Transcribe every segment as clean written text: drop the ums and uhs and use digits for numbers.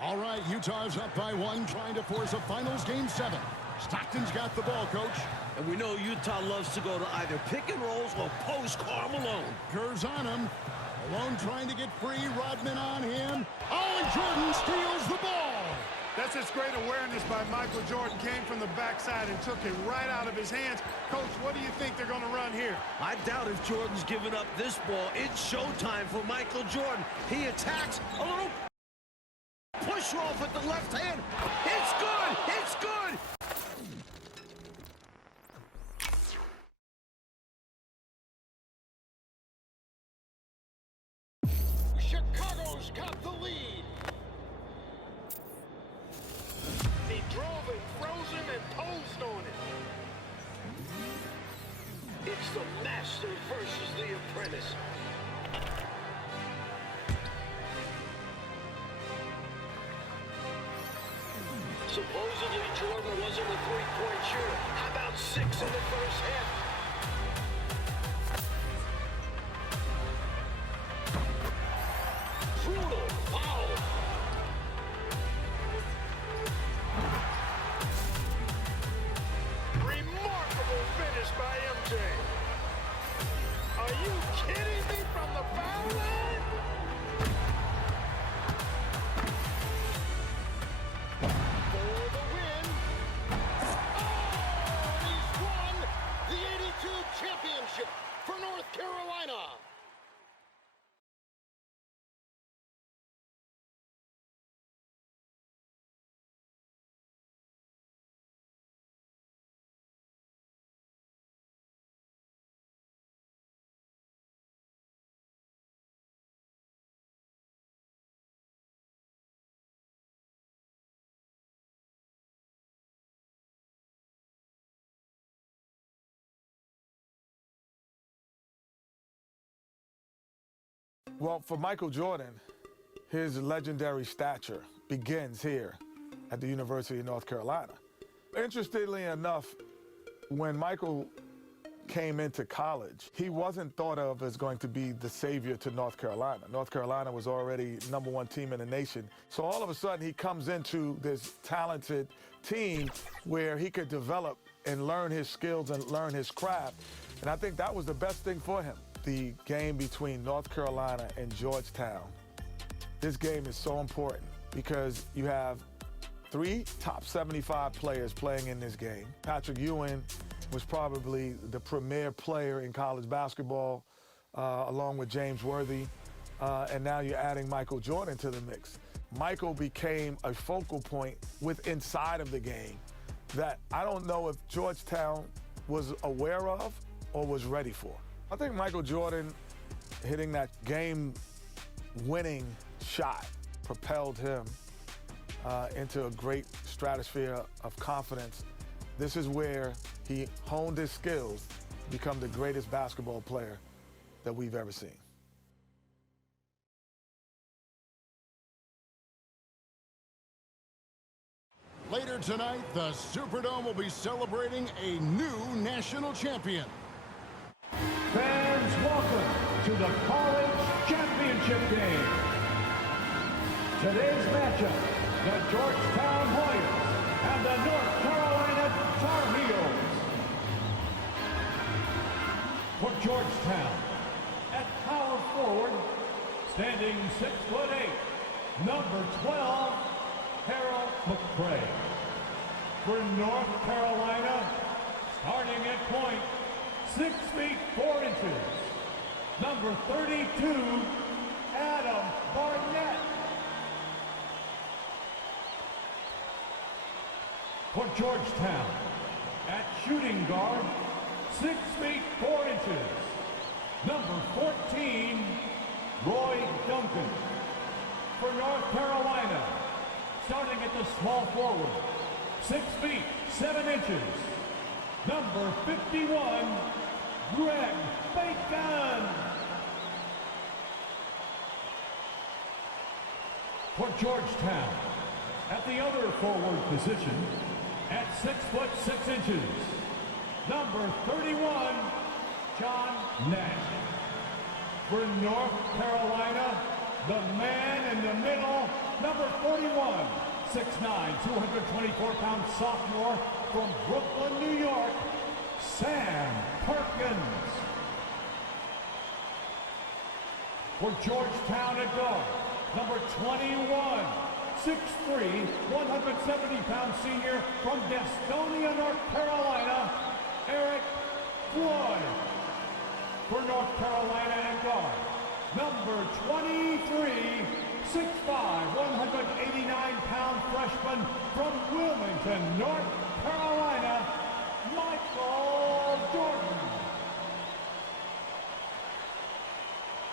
All right, Utah's up by 1, trying to force a finals game 7. Stockton's got the ball, coach. And we know Utah loves to go to either pick and rolls or post Karl Malone. Kerr's on him. Malone trying to get free. Rodman on him. Oh, and Jordan steals the ball. That's just great awareness by Michael Jordan. Came from the backside and took it right out of his hands. Coach, what do you think they're going to run here? I doubt if Jordan's giving up this ball. It's showtime for Michael Jordan. He attacks a little push off with the left hand. It's good. It's good. Chicago's got the lead. He drove it frozen and posed on it. It's the master versus the apprentice. Supposedly Jordan wasn't a three-point shooter. How about 6 in the first half? Brutal foul. Remarkable finish by MJ. Are you kidding me from the foul line? For the win. Oh, and he's won the 82 championship for North Carolina. Well, for Michael Jordan, his legendary stature begins here at the University of North Carolina. Interestingly enough, when Michael came into college, he wasn't thought of as going to be the savior to North Carolina. North Carolina was already #1 team in the nation. So all of a sudden, he comes into this talented team where he could develop and learn his skills and learn his craft. And I think that was the best thing for him. The game between North Carolina and Georgetown. This game is so important because you have 3 top 75 players playing in this game. Patrick Ewing was probably the premier player in college basketball, along with James Worthy, and now you're adding Michael Jordan to the mix. Michael became a focal point inside of the game that I don't know if Georgetown was aware of or was ready for. I think Michael Jordan hitting that game-winning shot propelled him into a great stratosphere of confidence. This is where he honed his skills to become the greatest basketball player that we've ever seen. Later tonight, the Superdome will be celebrating a new national champion. Fans, welcome to the College Championship Game. Today's matchup, the Georgetown Hoyas and the North Carolina Tar Heels. For Georgetown, at power forward, standing 6'8", number 12, Harold McCray. For North Carolina, starting at point, 6 feet 4 inches, number 32, Adam Barnett. For Georgetown, at shooting guard, 6 feet 4 inches, number 14, Roy Duncan. For North Carolina, starting at the small forward, 6 feet 7 inches, number 51, Greg Bacon. For Georgetown, at the other forward position, at 6'6" number 31, John Nash. For North Carolina, the man in the middle, number 41, 6'9", 224-pound sophomore from Brooklyn, New York, Sam Perkins. For Georgetown at guard, number 21, 6'3", 170-pound senior from Gastonia, North Carolina, Eric Floyd. For North Carolina at guard, number 23, 6'5", 189-pound freshman from Wilmington, North Carolina, Michael Jordan.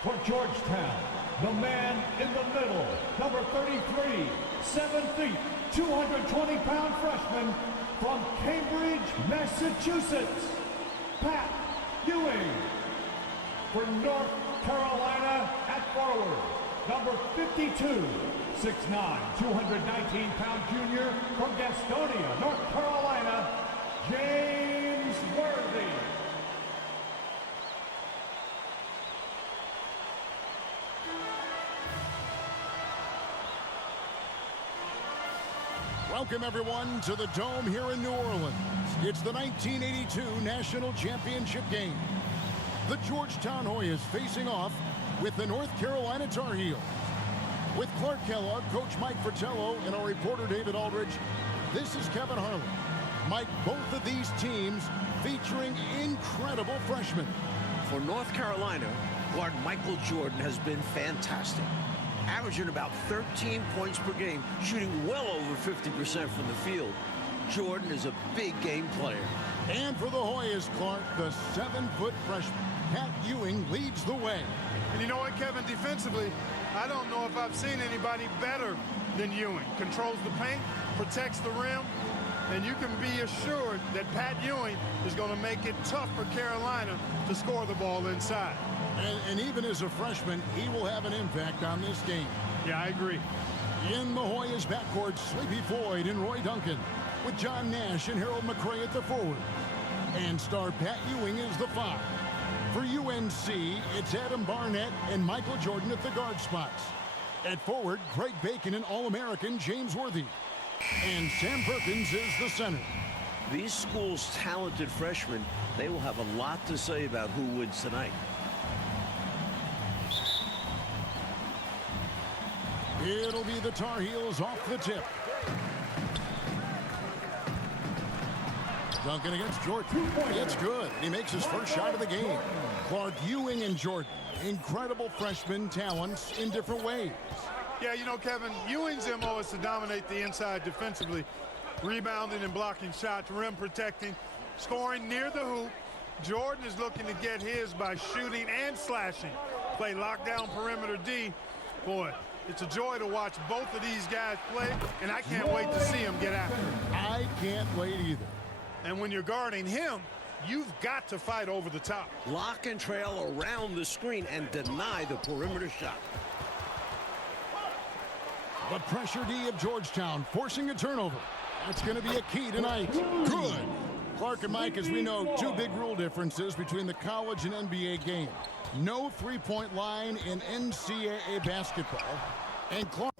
For Georgetown, the man in the middle, number 33, 7 feet, 220-pound freshman from Cambridge, Massachusetts, Pat Ewing. For North Carolina at forward, number 52, 6'9", 219-pound junior from Gastonia, North Carolina, James Worthy. Welcome, everyone, to the Dome here in New Orleans. It's the 1982 National Championship game. The Georgetown Hoyas facing off with the North Carolina Tar Heels. With Clark Kellogg, Coach Mike Fratello, and our reporter David Aldridge, this is Kevin Harlan. Mike, both of these teams featuring incredible freshmen. For North Carolina, guard Michael Jordan has been fantastic. Averaging about 13 points per game, shooting well over 50% from the field. Jordan is a big game player. And for the Hoyas, Clark, the 7-foot freshman, Pat Ewing, leads the way. And you know what, Kevin, defensively, I don't know if I've seen anybody better than Ewing. Controls the paint, protects the rim, and you can be assured that Pat Ewing is going to make it tough for Carolina to score the ball inside. And even as a freshman, he will have an impact on this game. Yeah, I agree. In the Hoyas backcourt, Sleepy Floyd and Roy Duncan, with John Nash and Harold McRae at the forward. And star Pat Ewing is the 5. For UNC, it's Adam Barnett and Michael Jordan at the guard spots. At forward, Greg Bacon and All-American James Worthy. And Sam Perkins is the center. These schools' talented freshmen, they will have a lot to say about who wins tonight. It'll be the Tar Heels off the tip. Duncan against Jordan. It's good. He makes his first shot of the game. Clark, Ewing, and Jordan. Incredible freshman talents in different ways. Yeah, you know, Kevin, Ewing's MO is to dominate the inside defensively. Rebounding and blocking shots, rim protecting, scoring near the hoop. Jordan is looking to get his by shooting and slashing. Play lockdown perimeter D. Boy, it's a joy to watch both of these guys play, and I can't wait to see them get after it. I can't wait either. And when you're guarding him, you've got to fight over the top. Lock and trail around the screen and deny the perimeter shot. The pressure D of Georgetown forcing a turnover. That's going to be a key tonight. Good. Clark and Mike, as we know, two big rule differences between the college and NBA game. No three-point line in NCAA basketball. And Clark...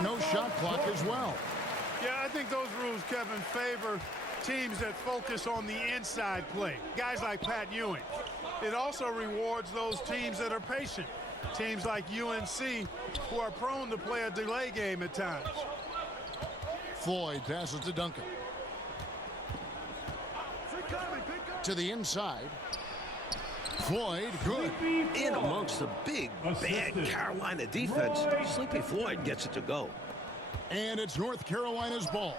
No shot clock as well. Yeah, I think those rules, Kevin, favor teams that focus on the inside play. Guys like Pat Ewing. It also rewards those teams that are patient. Teams like UNC who are prone to play a delay game at times. Floyd passes to Duncan. To the inside. Floyd, good. In amongst the big, bad Carolina defense, Sleepy Floyd gets it to go. And it's North Carolina's ball.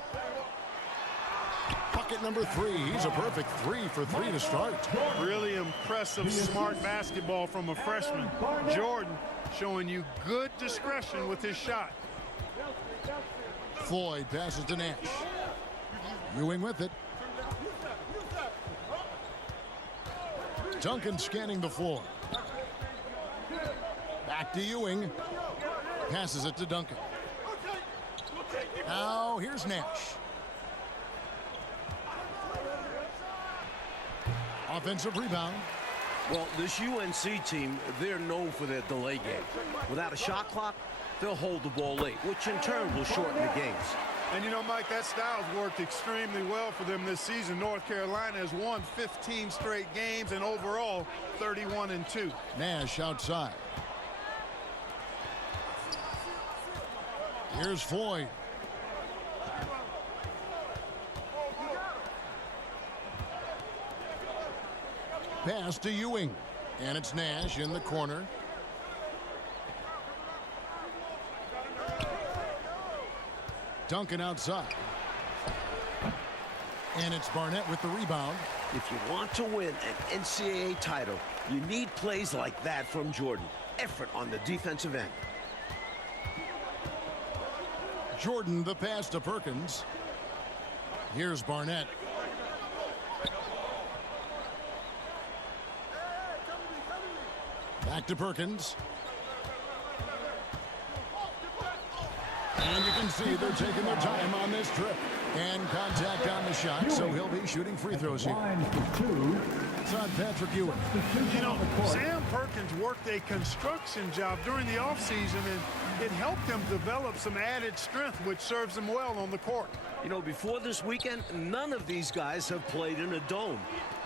Bucket number 3. He's a perfect 3 for 3 to start. Really impressive, smart basketball from a freshman. Jordan showing you good discretion with his shot. Floyd passes to Nash. Ewing with it. Duncan scanning the floor. Back to Ewing. Passes it to Duncan. Now here's Nash. Offensive rebound. Well, this UNC team, they're known for their delay game. Without a shot clock, they'll hold the ball late, which in turn will shorten the games. And you know, Mike, that style's worked extremely well for them this season. North Carolina has won 15 straight games and overall 31-2. Nash outside. Here's Floyd. Pass to Ewing. And it's Nash in the corner. Duncan outside. And it's Barnett with the rebound. If you want to win an NCAA title, you need plays like that from Jordan. Effort on the defensive end. Jordan the pass to Perkins. Here's Barnett. Back to Perkins. And you can see they're taking their time on this trip. And contact on the shot, so he'll be shooting free throws here. It's on Patrick Ewing. You know, Sam Perkins worked a construction job during the offseason, and it helped him develop some added strength, which serves him well on the court. You know, before this weekend, none of these guys have played in a dome.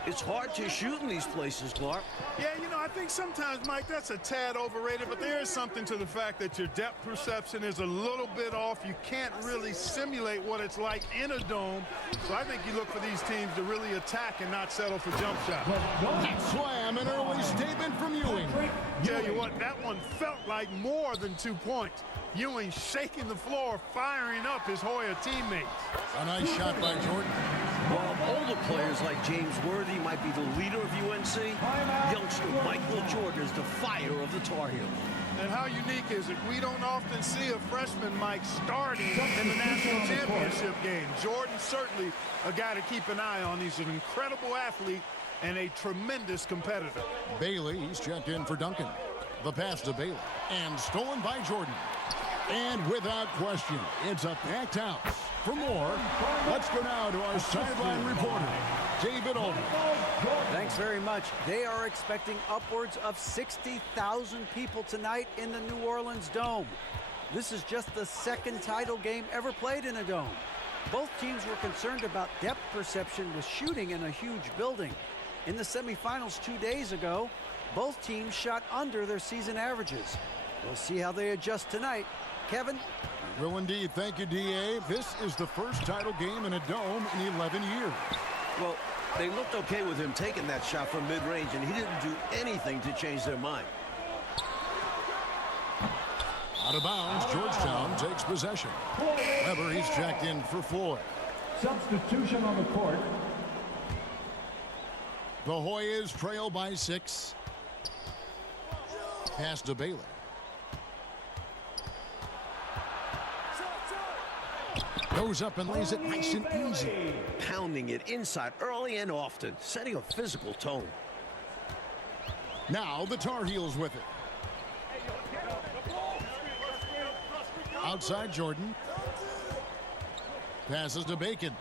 It's hard to shoot in these places, Clark. Yeah, you know, I think sometimes, Mike, that's a tad overrated, but there is something to the fact that your depth perception is a little bit off. You can't really simulate what it's like in a dome. So I think you look for these teams to really attack and not settle for jump shots. Slam, an early statement from Ewing. Tell you what, that one felt like more than 2 points. Ewing shaking the floor, firing up his Hoya teammates. A nice shot by Jordan. While older players like James Worthy might be the leader of UNC, youngster Michael Jordan is the fire of the Tar Heels. And how unique is it? We don't often see a freshman, Mike, starting in the national championship game. Jordan certainly a guy to keep an eye on. He's an incredible athlete and a tremendous competitor. Bailey, he's checked in for Duncan. The pass to Bailey. And stolen by Jordan. And without question, it's a packed house. For more, let's go now to our sideline reporter, David Olden. Thanks very much. They are expecting upwards of 60,000 people tonight in the New Orleans Dome. This is just the second title game ever played in a dome. Both teams were concerned about depth perception with shooting in a huge building. In the semifinals 2 days ago, both teams shot under their season averages. We'll see how they adjust tonight. Kevin? Will indeed. Thank you, D.A. This is the first title game in a dome in 11 years. Well, they looked okay with him taking that shot from mid-range, and he didn't do anything to change their mind. Out of bounds, Georgetown takes possession. Weber, he's checked in for Floyd. Substitution on the court. The Hoyas trail by 6. Pass to Bailey. Goes up and lays it nice and easy. Pounding it inside early and often, setting a physical tone. Now the Tar Heels with it. Outside Jordan. Passes to Bacon.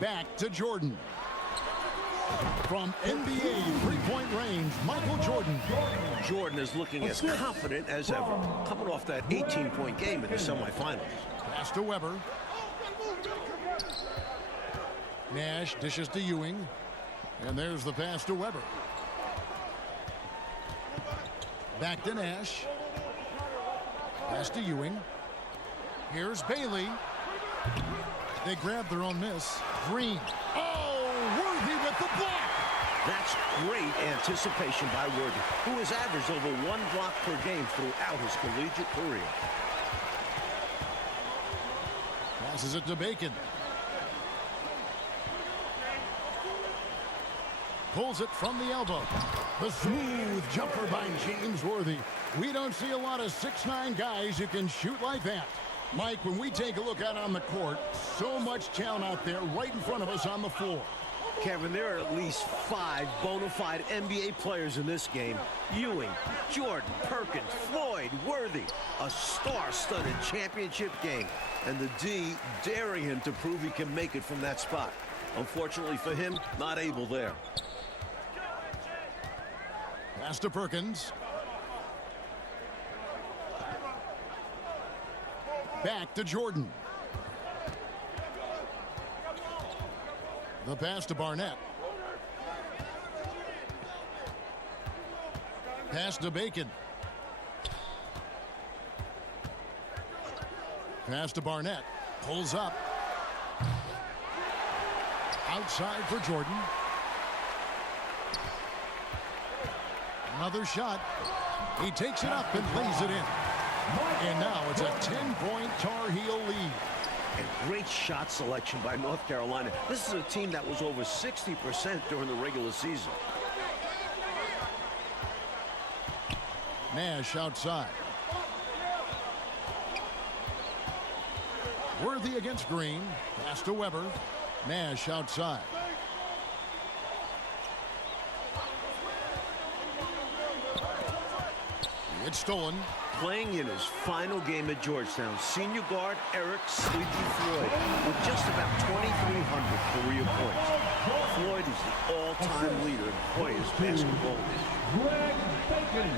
Back to Jordan. From NBA three-point range, Michael Jordan. Jordan is looking as confident as ever, coming off that 18-point game in the semifinals. Pass to Weber. Nash dishes to Ewing. And there's the pass to Weber. Back to Nash. Pass to Ewing. Here's Bailey. They grab their own miss. Green. Oh, Worthy with the block. That's great anticipation by Worthy, who has averaged over 1 block per game throughout his collegiate career. Passes it to Bacon. Pulls it from the elbow. The smooth jumper by James Worthy. We don't see a lot of 6'9" guys who can shoot like that. Mike, when we take a look out on the court, so much talent out there right in front of us on the floor. Kevin, there are at least 5 bona fide NBA players in this game. Ewing, Jordan, Perkins, Floyd, Worthy. A star-studded championship game. And the D daring him to prove he can make it from that spot. Unfortunately for him, not able there. Pass to Perkins. Back to Jordan. The pass to Barnett. Pass to Bacon. Pass to Barnett. Pulls up. Outside for Jordan. Another shot. He takes it up and lays it in. And now it's a 10-point Tar Heel lead. And great shot selection by North Carolina. This is a team that was over 60% during the regular season. Nash outside. Worthy against Green. Pass to Weber. Nash outside. It's stolen. Playing in his final game at Georgetown, senior guard Eric "Sleepy" Floyd with just about 2,300 career points. Floyd is the all-time leader in Hoyas basketball history.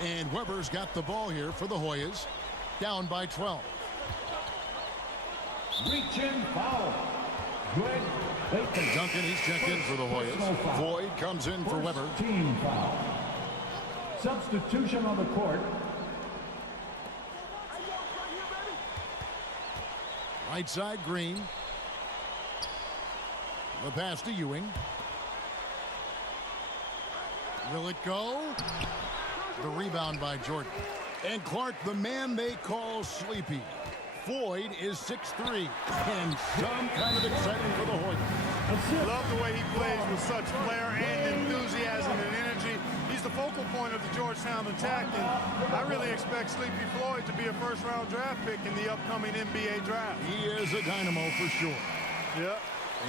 And Weber's got the ball here for the Hoyas. Down by 12. Reach-in foul. Greg Bacon. Duncan, he's checked in for the Hoyas. Floyd comes in for Weber. Team foul. Substitution on the court. Right side, Green. The pass to Ewing. Will it go? The rebound by Jordan. And Clark, the man they call Sleepy. Floyd is 6'3", and some kind of excitement for the Hoyas. Love the way he plays with such flair and enthusiasm and energy. He's the focal point of the Georgetown attack, and I really expect Sleepy Floyd to be a first-round draft pick in the upcoming NBA draft. He is a dynamo for sure. Yeah.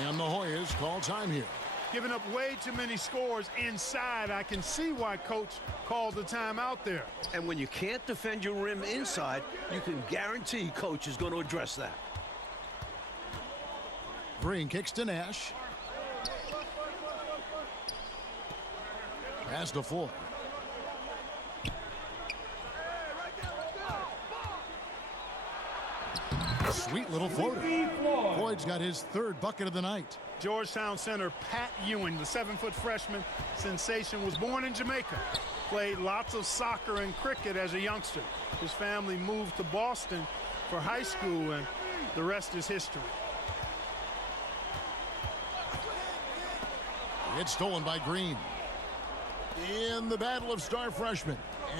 And the Hoyas call time here. Giving up way too many scores inside. I can see why Coach called the timeout there. And when you can't defend your rim inside, you can guarantee Coach is going to address that. Green kicks to Nash. Pass to Floyd. Sweet little floater. Floyd's got his third bucket of the night. Georgetown center Pat Ewing, the 7-foot freshman sensation, was born in Jamaica. Played lots of soccer and cricket as a youngster. His family moved to Boston for high school, and the rest is history. It's stolen by Green. In the battle of star freshmen.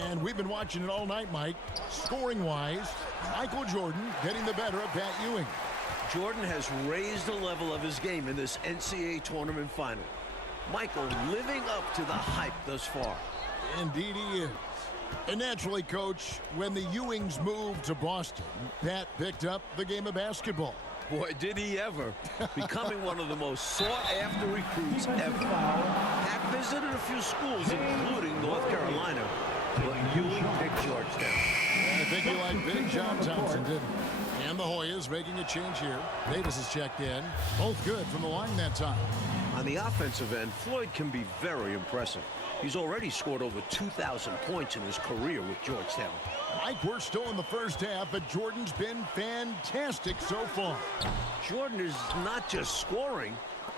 And we've been watching it all night, Mike. Scoring-wise, Michael Jordan getting the better of Pat Ewing. Jordan has raised the level of his game in this NCAA tournament final. Michael living up to the hype thus far. Indeed he is. And naturally, Coach, when the Ewings moved to Boston, Pat picked up the game of basketball. Boy, did he ever. Becoming one of the most sought-after recruits ever. Pat visited a few schools, including North Carolina, but Ewing picked Georgetown. I think he liked Big John Thompson, didn't he? And the Hoyas making a change here. Davis is checked in. Both good from the line that time. On the offensive end, Floyd can be very impressive. He's already scored over 2,000 points in his career with Georgetown. Mike, we're still in the first half, but Jordan's been fantastic so far. Jordan is not just scoring,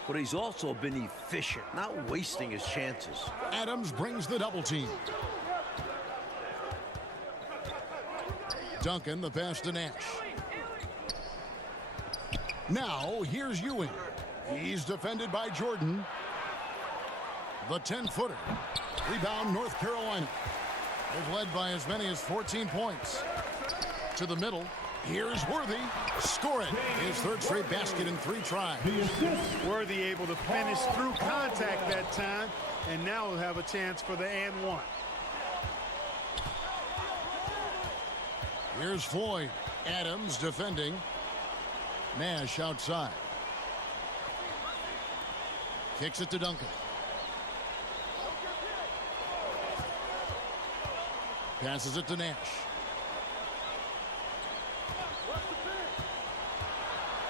but he's also been efficient, not wasting his chances. Adams brings the double team. Duncan, the pass to Nash. Now, here's Ewing. He's defended by Jordan. The 10-footer. Rebound, North Carolina. They've led by as many as 14 points. To the middle. Here's Worthy. Score it. His third straight basket in 3 tries. Worthy able to finish through contact that time, and now he'll have a chance for the and one. Here's Floyd. Adams defending. Nash outside. Kicks it to Duncan. Passes it to Nash.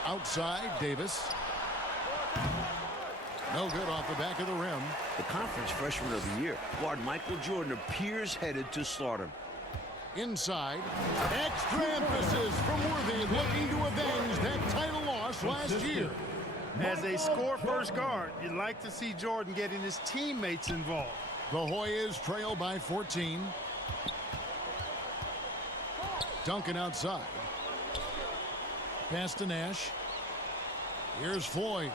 Outside, Davis. No good off the back of the rim. The conference freshman of the year, guard Michael Jordan, appears headed to stardom. Inside. Extra emphasis from Worthy, looking to avenge that title loss last year. As a score-first guard, you'd like to see Jordan getting his teammates involved. The Hoyas trail by 14. Duncan outside. Pass to Nash. Here's Floyd.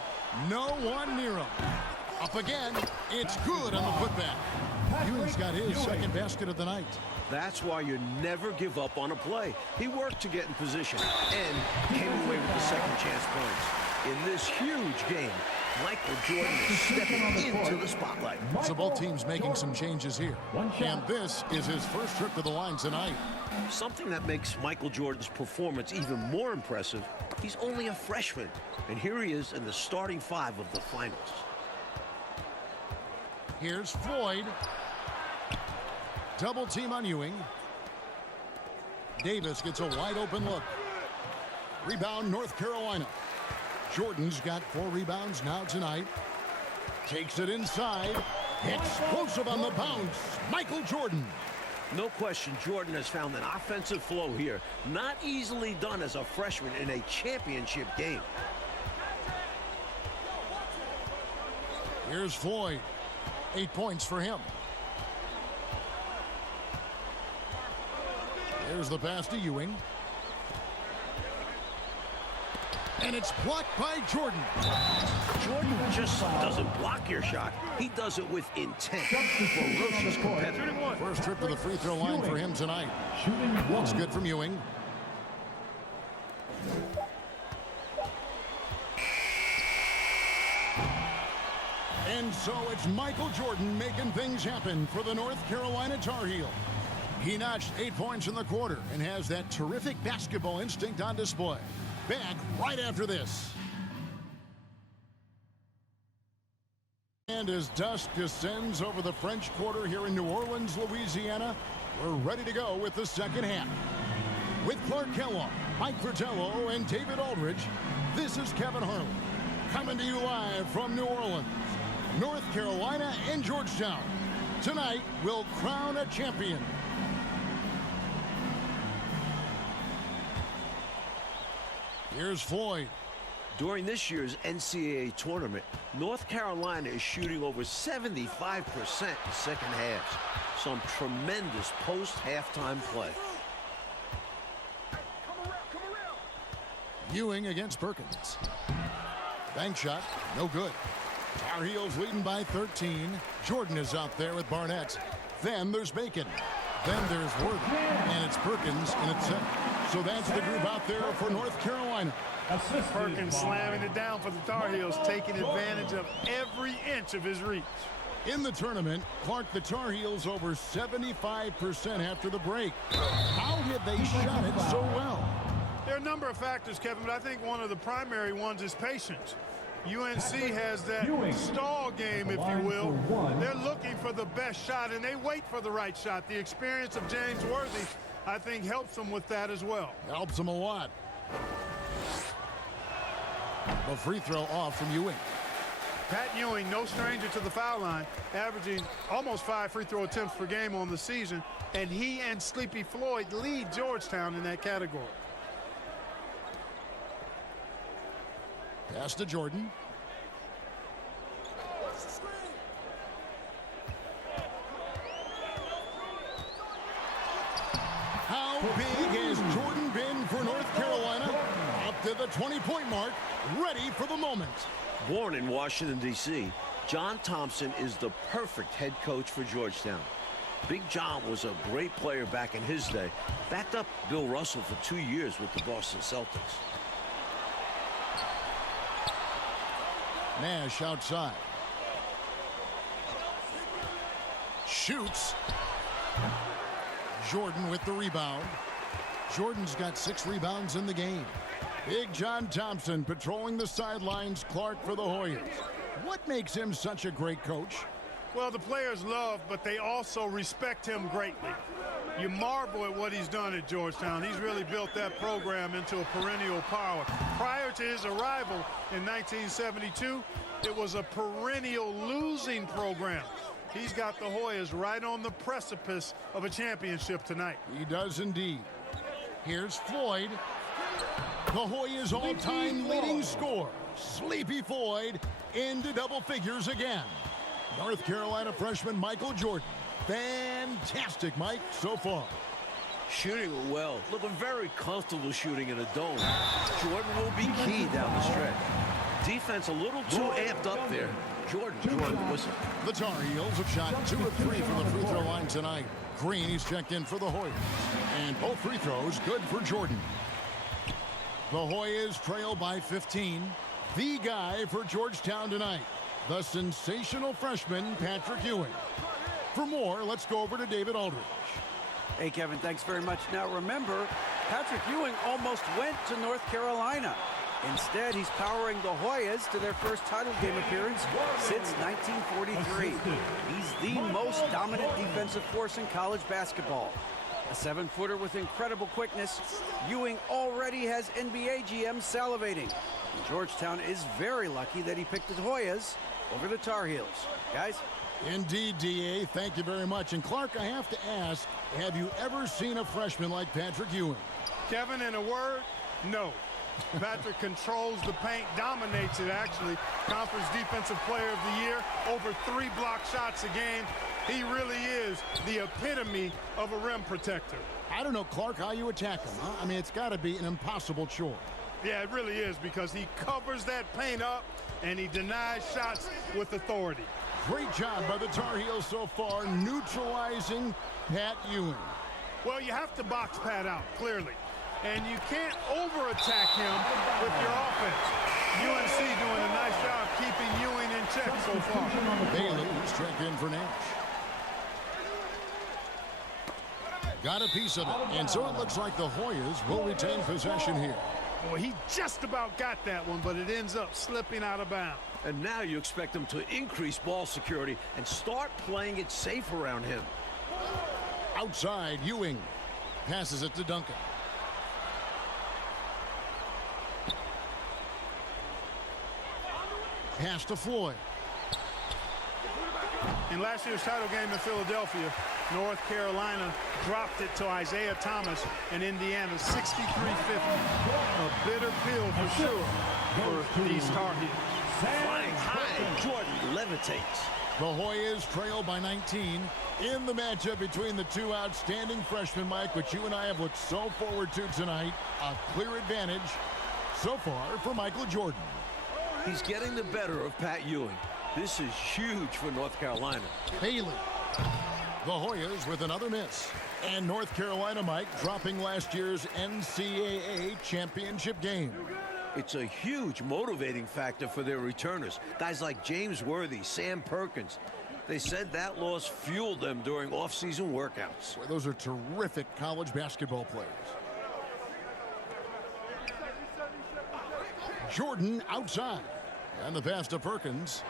No one near him. Up again. It's good on the putback. Ewing's got his second basket of the night. That's why you never give up on a play. He worked to get in position and came away with the second chance points. In this huge game, Michael Jordan is stepping into the spotlight. So both teams making some changes here. And this is his first trip to the line tonight. Something that makes Michael Jordan's performance even more impressive, he's only a freshman. And here he is in the starting 5 of the finals. Here's Floyd. Double team on Ewing. Davis gets a wide open look. Rebound, North Carolina. Jordan's got 4 rebounds now tonight. Takes it inside. Explosive on the bounce. Michael Jordan. No question, Jordan has found an offensive flow here. Not easily done as a freshman in a championship game. Here's Floyd. 8 points for him. There's the pass to Ewing. And it's blocked by Jordan. Jordan just doesn't block your shot. He does it with intent. Ferocious competitor. First trip to the free throw line for him tonight. Looks good from Ewing. And so it's Michael Jordan making things happen for the North Carolina Tar Heels. He notched 8 points in the quarter and has that terrific basketball instinct on display. Back right after this. And as dusk descends over the French Quarter here in New Orleans, Louisiana, we're ready to go with the second half. With Clark Kellogg, Mike Fratello, and David Aldridge, this is Kevin Harlan, coming to you live from New Orleans, North Carolina, and Georgetown. Tonight, we'll crown a champion. Here's Floyd. During this year's NCAA tournament, North Carolina is shooting over 75% in second halves. Some tremendous post-halftime play. Ewing against Perkins. Bank shot, no good. Tar Heels leading by 13. Jordan is out there with Barnett. Then there's Bacon. Then there's Worthy. And it's Perkins in its set. So that's the group out there for North Carolina. Perkins slamming it down for the Tar Heels, taking advantage of every inch of his reach. In the tournament, Clark, the Tar Heels over 75% after the break. How did they shot it so well? There are a number of factors, Kevin, but I think one of the primary ones is patience. UNC has that stall game, if you will. They're looking for the best shot, and they wait for the right shot. The experience of James Worthy, I think, helps them with that as well. Helps them a lot. The free throw off from Ewing. Pat Ewing, no stranger to the foul line, averaging almost 5 free throw attempts per game on the season, and he and Sleepy Floyd lead Georgetown in that category. Pass to Jordan. How big has Jordan been for North Carolina? Up to the 20-point mark, ready for the moment. Born in Washington, D.C., John Thompson is the perfect head coach for Georgetown. Big John was a great player back in his day. Backed up Bill Russell for 2 years with the Boston Celtics. Nash outside. Shoots. Jordan with the rebound. Jordan's got 6 rebounds in the game. Big John Thompson patrolling the sidelines. Clark for the Hoyas. What makes him such a great coach? Well, the players love, but they also respect him greatly. You marvel at what he's done at Georgetown. He's really built that program into a perennial power. Prior to his arrival in 1972, it was a perennial losing program. He's got the Hoyas right on the precipice of a championship tonight. He does indeed. Here's Floyd. The Hoyas' all-time leading scorer, Sleepy Floyd, into double figures again. North Carolina freshman Michael Jordan. Fantastic, Mike, so far. Shooting well. Looking very comfortable shooting in a dome. Jordan will be key down the stretch. Defense a little too amped up there. Jordan the whistle. The Tar Heels have shot 2 of 3 from the free throw line tonight. Green, he's checked in for the Hoyas. And both free throws good for Jordan. The Hoyas trail by 15. The guy for Georgetown tonight, the sensational freshman Patrick Ewing. For more, let's go over to David Aldridge. Hey, Kevin, thanks very much. Now, remember, Patrick Ewing almost went to North Carolina. Instead, he's powering the Hoyas to their first title game appearance since 1943. He's the most dominant defensive force in college basketball. A 7-footer with incredible quickness, Ewing already has NBA GMs salivating. And Georgetown is very lucky that he picked the Hoyas over the Tar Heels. Guys? Indeed, D.A., thank you very much. And Clark, I have to ask, have you ever seen a freshman like Patrick Ewing? Kevin, in a word, no. Patrick controls the paint, dominates it actually. Conference Defensive Player of the Year, over 3 block shots a game. He really is the epitome of a rim protector. I don't know, Clark, how you attack him, huh? I mean, it's got to be an impossible chore. Yeah, it really is, because he covers that paint up and he denies shots with authority. Great job by the Tar Heels so far, neutralizing Pat Ewing. Well, you have to box Pat out, clearly. And you can't over-attack him with your offense. UNC doing a nice job keeping Ewing in check so far. Bailey is checked in for Nash. Got a piece of it, and so it looks like the Hoyas will retain possession here. Well, he just about got that one, but it ends up slipping out of bounds. And now you expect them to increase ball security and start playing it safe around him. Outside, Ewing passes it to Duncan. Pass to Floyd. In last year's title game in Philadelphia, North Carolina dropped it to Isaiah Thomas and Indiana 63-50. A bitter pill for sure for these Tar Heels. Flying high, Jordan levitates. The Hoyas trail by 19 in the matchup between the two outstanding freshmen, Mike, which you and I have looked so forward to tonight. A clear advantage so far for Michael Jordan. He's getting the better of Pat Ewing. This is huge for North Carolina. Bailey. The Hoyas with another miss. And North Carolina, Mike, dropping last year's NCAA championship game. It's a huge motivating factor for their returners. Guys like James Worthy, Sam Perkins. They said that loss fueled them during off-season workouts. Well, those are terrific college basketball players. Jordan outside. And the pass to Perkins.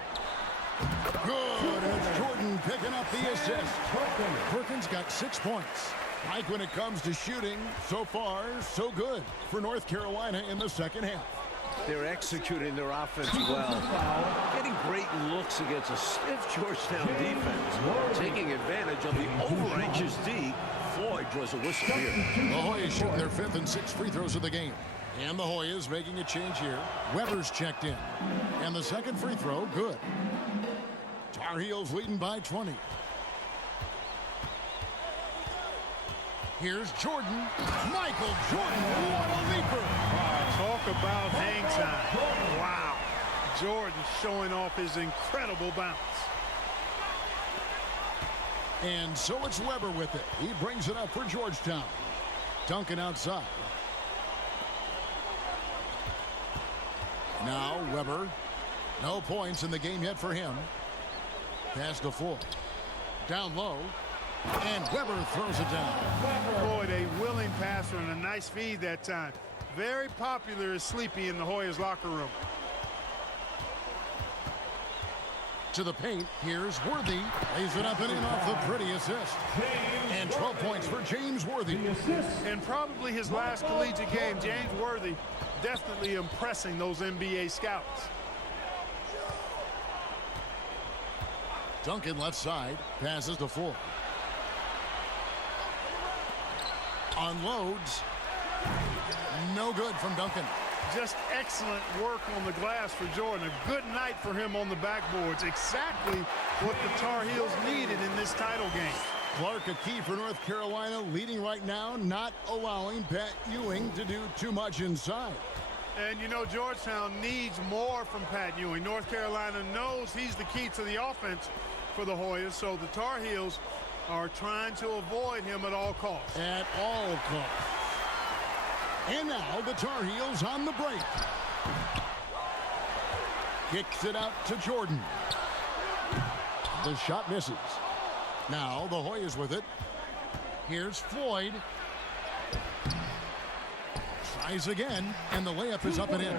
Good. It's Jordan picking up the assist. Perkins got 6 points. Mike, when it comes to shooting, so far, so good for North Carolina in the second half. They're executing their offense well. Getting great looks against a stiff Georgetown defense. Taking advantage of the over-anxious D. Floyd draws a whistle here. The Hoyas shooting their 5th and 6th free throws of the game. And the Hoyas making a change here. Weber's checked in. And the second free throw, good. Tar Heels leading by 20. Here's Jordan. Michael Jordan. What a leaper. Talk about hang time. Wow. Jordan showing off his incredible bounce. And so it's Weber with it. He brings it up for Georgetown. Duncan outside. Now Weber. No points in the game yet for him. Pass to Floyd. Down low. And Weber throws it down. Floyd, a willing passer and a nice feed that time. Very popular as Sleepy in the Hoyas locker room. To the paint, here's Worthy. Lays it up and in off the pretty assist. And 12 points for James Worthy. And probably his last collegiate game, James Worthy definitely impressing those NBA scouts. Duncan left side, passes to Floyd. Unloads. No good from Duncan. Just excellent work on the glass for Jordan. A good night for him on the backboards. Exactly what the Tar Heels needed in this title game. Clark, a key for North Carolina, leading right now, not allowing Pat Ewing to do too much inside. And you know, Georgetown needs more from Pat Ewing. North Carolina knows he's the key to the offense for the Hoyas, so the Tar Heels are trying to avoid him at all costs. At all costs. And now the Tar Heels on the break. Kicks it out to Jordan. The shot misses. Now the Hoyas with it. Here's Floyd. Tries again, and the layup is up and in.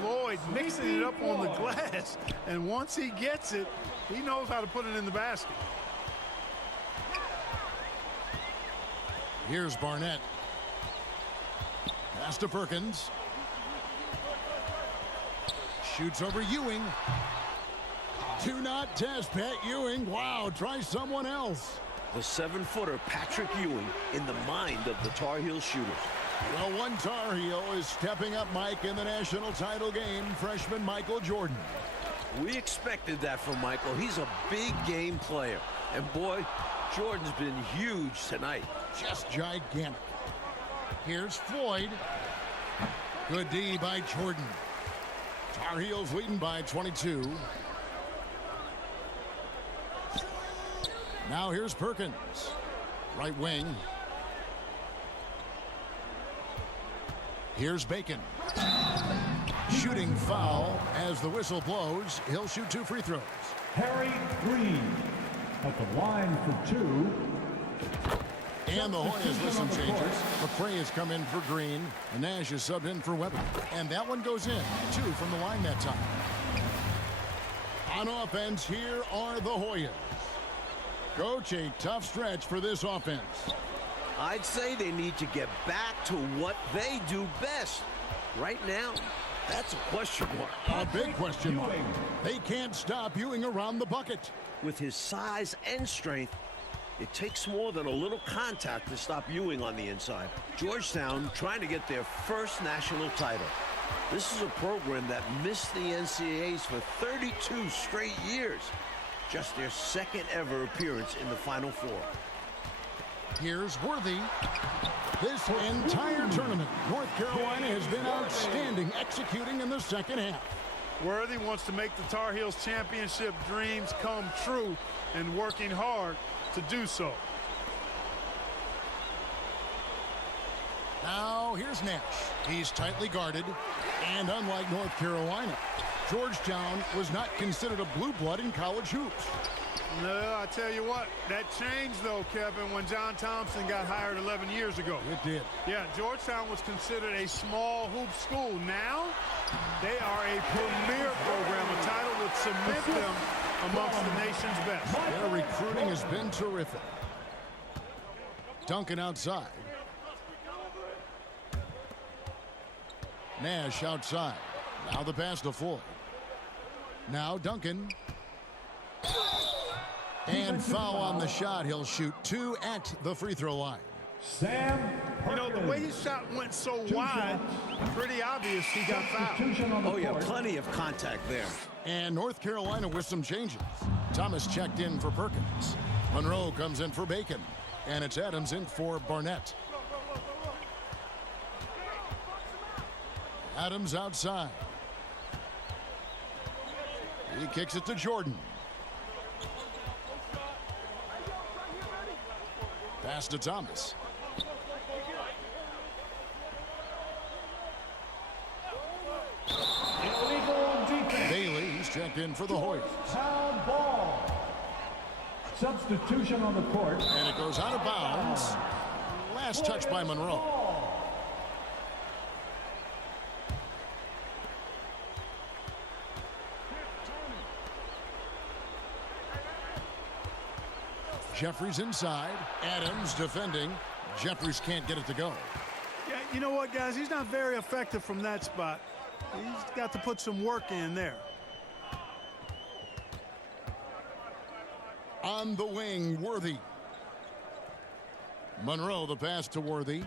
Floyd mixing it up on the glass, and once he gets it, he knows how to put it in the basket. Here's Barnett. Pass to Perkins. Shoots over Ewing. Do not test Pat Ewing. Wow, try someone else. The 7-footer Patrick Ewing in the mind of the Tar Heel shooters. Well, one Tar Heel is stepping up, Mike, in the national title game. Freshman Michael Jordan. We expected that from Michael. He's a big game player. And boy, Jordan's been huge tonight. Just gigantic. Here's Floyd. Good D by Jordan. Tar Heels leading by 22. Now here's Perkins. Right wing. Here's Bacon. Shooting foul as the whistle blows. He'll shoot 2 free throws. Harry Green at the line for 2. And the Hoyas with some changes. McCray has come in for Green. And Nash is subbed in for Weber. And that one goes in. 2 from the line that time. On offense, here are the Hoyas. Coach, a tough stretch for this offense. I'd say they need to get back to what they do best. Right now, that's a question mark. A big question mark. They can't stop Ewing around the bucket. With his size and strength, it takes more than a little contact to stop Ewing on the inside. Georgetown trying to get their first national title. This is a program that missed the NCAAs for 32 straight years. Just their second ever appearance in the Final Four. Here's Worthy. This entire tournament, North Carolina has been outstanding executing in the second half. Worthy wants to make the Tar Heels championship dreams come true and working hard to do so. Now here's Nash. He's tightly guarded, and unlike North Carolina, Georgetown was not considered a blue blood in college hoops. No, I tell you what, that changed though, Kevin, when John Thompson got hired 11 years ago. It did. Yeah, Georgetown was considered a small hoop school. Now, they are a premier program. A title would cement them amongst the nation's best. Their recruiting has been terrific. Duncan outside. Nash outside. Now the pass to Floyd. Now Duncan. And foul on the shot. He'll shoot 2 at the free throw line. Sam You know, the way his shot went so wide, pretty obvious he got fouled. Oh, yeah, plenty of contact there. And North Carolina with some changes. Thomas checked in for Perkins. Monroe comes in for Bacon. And it's Adams in for Barnett. Adams outside. He kicks it to Jordan. Pass to Thomas. Illegal defense. Bailey's checked in for the Hoyas. Georgetown ball. Substitution on the court. And it goes out of bounds. Last touch by Monroe. Jeffries inside. Adams defending. Jeffries can't get it to go. Yeah, you know what, guys? He's not very effective from that spot. He's got to put some work in there. On the wing, Worthy. Monroe, the pass to Worthy.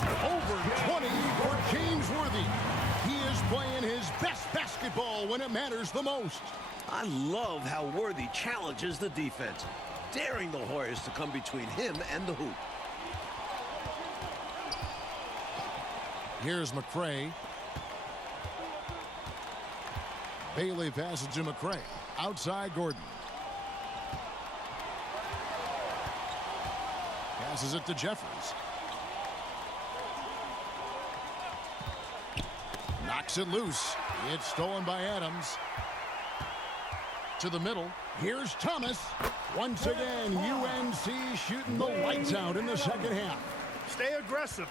Over 20 for James Worthy. He is playing his best basketball when it matters the most. I love how Worthy challenges the defense, daring the Hoyas to come between him and the hoop. Here's McCray. Bailey passes to McCray. Outside Gordon. Passes it to Jeffries. Knocks it loose. It's stolen by Adams. To the middle. Here's Thomas. Once again, UNC shooting the lights out in the second half. Stay aggressive.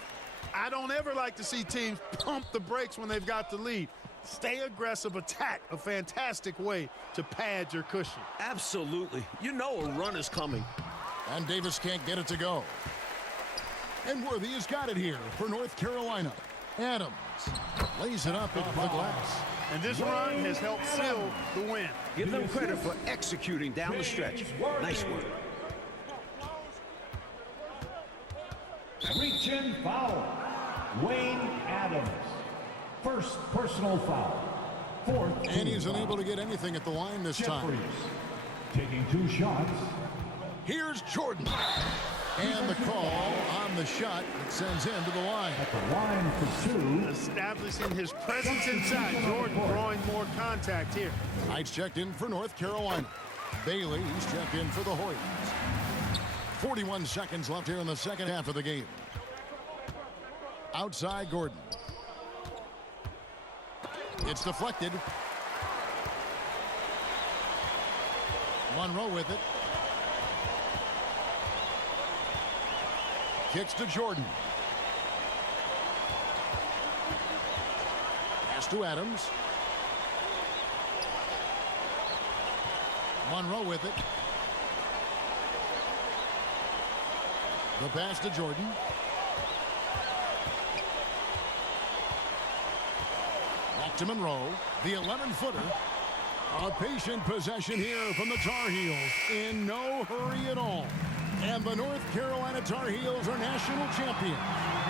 I don't ever like to see teams pump the brakes when they've got the lead. Stay aggressive, attack, a fantastic way to pad your cushion. Absolutely. You know a run is coming. And Davis can't get it to go. And Worthy has got it here for North Carolina. Adams lays it up into the glass. And this run has helped seal the win. Give them credit for executing down the stretch. Nice work. Reach-in foul. Wayne Adams. First personal foul. Fourth. And he's unable to get anything at the line this time. Jeffries taking 2 shots. Here's Jordan. And the call on the shot that sends him to the line. At the line for 2. Establishing his presence inside. Jordan drawing more contact here. Knights checked in for North Carolina. Bailey's checked in for the Hoyas. 41 seconds left here in the second half of the game. Outside Gordon. It's deflected. Monroe with it. Kicks to Jordan. Pass to Adams. Monroe with it. The pass to Jordan. Back to Monroe. The 11-footer. A patient possession here from the Tar Heels. In no hurry at all. And the North Carolina Tar Heels are national champions.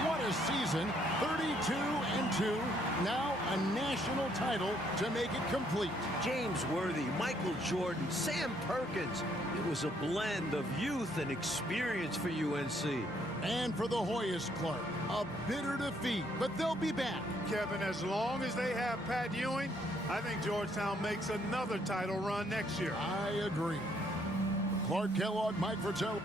What a season. 32-2. Now a national title to make it complete. James Worthy, Michael Jordan, Sam Perkins. It was a blend of youth and experience for UNC. And for the Hoyas, Clark, a bitter defeat, but they'll be back. Kevin, as long as they have Pat Ewing, I think Georgetown makes another title run next year. I agree. Clark Kellogg, Mike Fratello.